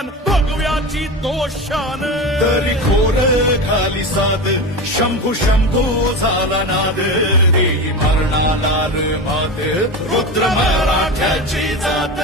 मान भगव्याची तो शान तरी खोर घाली साद शंभू शंभू झाला नाद देई मरणाला मात रुद्र मराठ्याची जात